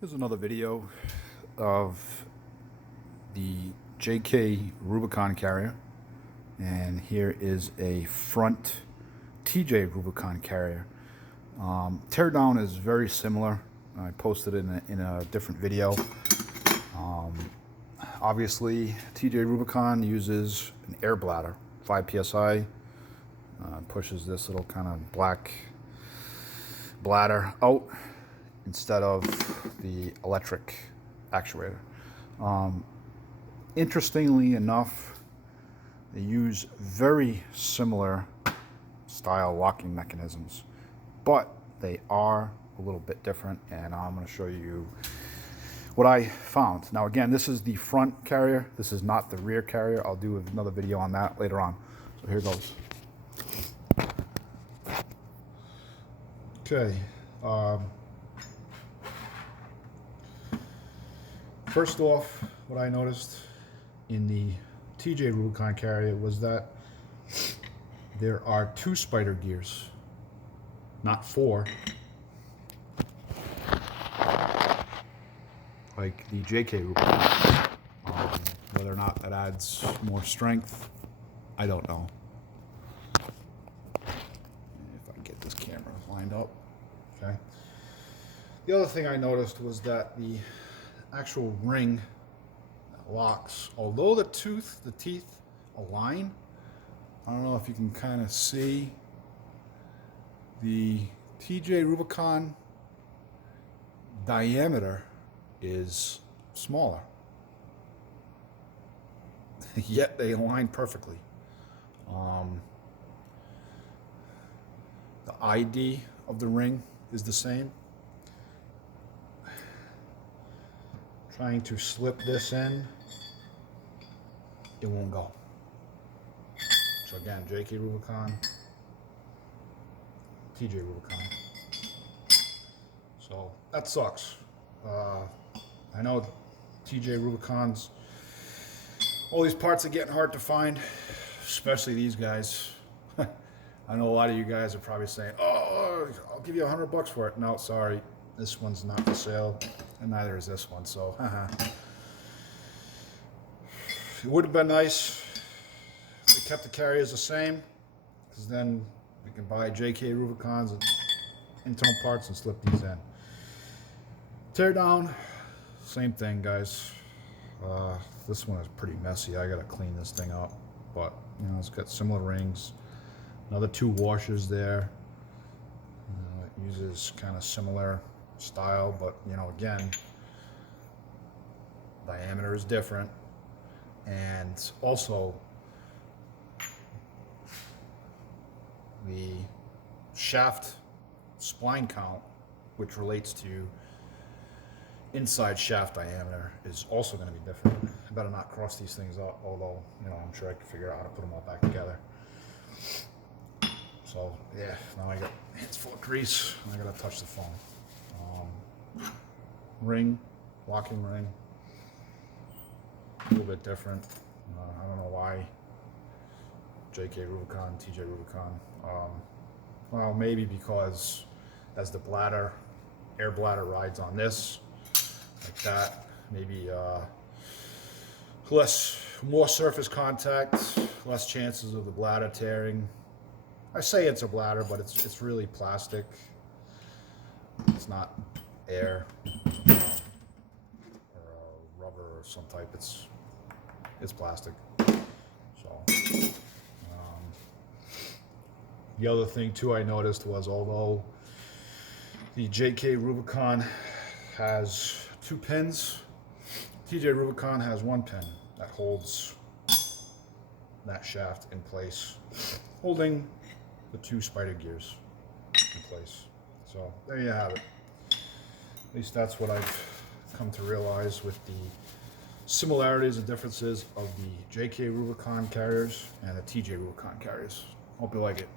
Here's another video of the JK Rubicon carrier, and here is a front TJ Rubicon carrier. Teardown is very similar. I posted it in a different video. Obviously, TJ Rubicon uses an air bladder, 5 psi. Pushes this little kind of black bladder out instead of the electric actuator. Interestingly enough, they use very similar style locking mechanisms, but they are a little bit different, and I'm going to show you what I found. Now again, this is the front carrier, this is not the rear carrier. I'll do another video on that later on. So here goes. Okay, first off, what I noticed in the TJ Rubicon carrier was that there are 2 spider gears, not 4, like the JK Rubicon. Whether or not that adds more strength, I don't know. If I can get this camera lined up. Okay. The other thing I noticed was that the actual ring that locks, although the teeth align, I don't know if you can kind of see, the TJ Rubicon diameter is smaller. Yet they align perfectly. The ID of the ring is the same. Trying to slip this in, it won't go. So again, JK Rubicon, TJ Rubicon. So that sucks. I know TJ Rubicons, all these parts are getting hard to find, especially these guys. I know a lot of you guys are probably saying, "Oh, I'll give you $100 for it." No, sorry, this one's not for sale, and neither is this one. So, it would have been nice if they kept the carriers the same, because then we can buy JK Rubicons and internal parts and slip these in. Tear down, same thing, guys. This one is pretty messy. I gotta clean this thing up, but you know, it's got similar rings. Another 2 washers there. It uses kind of similar style, but you know, again, diameter is different, and also the shaft spline count, which relates to inside shaft diameter, is also going to be different. I better not cross these things up, although you know, I'm sure I can figure out how to put them all back together. So yeah, now I got hands full of grease and I gotta touch the phone. Ring, locking ring, a little bit different. I don't know why JK Rubicon, TJ Rubicon. Well, maybe because as the bladder, air bladder rides on this, like that, maybe more surface contact, less chances of the bladder tearing. I say it's a bladder, but it's really plastic. It's not air or rubber or some type. It's plastic. So the other thing too I noticed was, although the JK Rubicon has 2 pins, TJ Rubicon has 1 pin that holds that shaft in place, holding the 2 spider gears in place. So there you have it. At least that's what I've come to realize with the similarities and differences of the JK Rubicon carriers and the TJ Rubicon carriers. Hope you like it.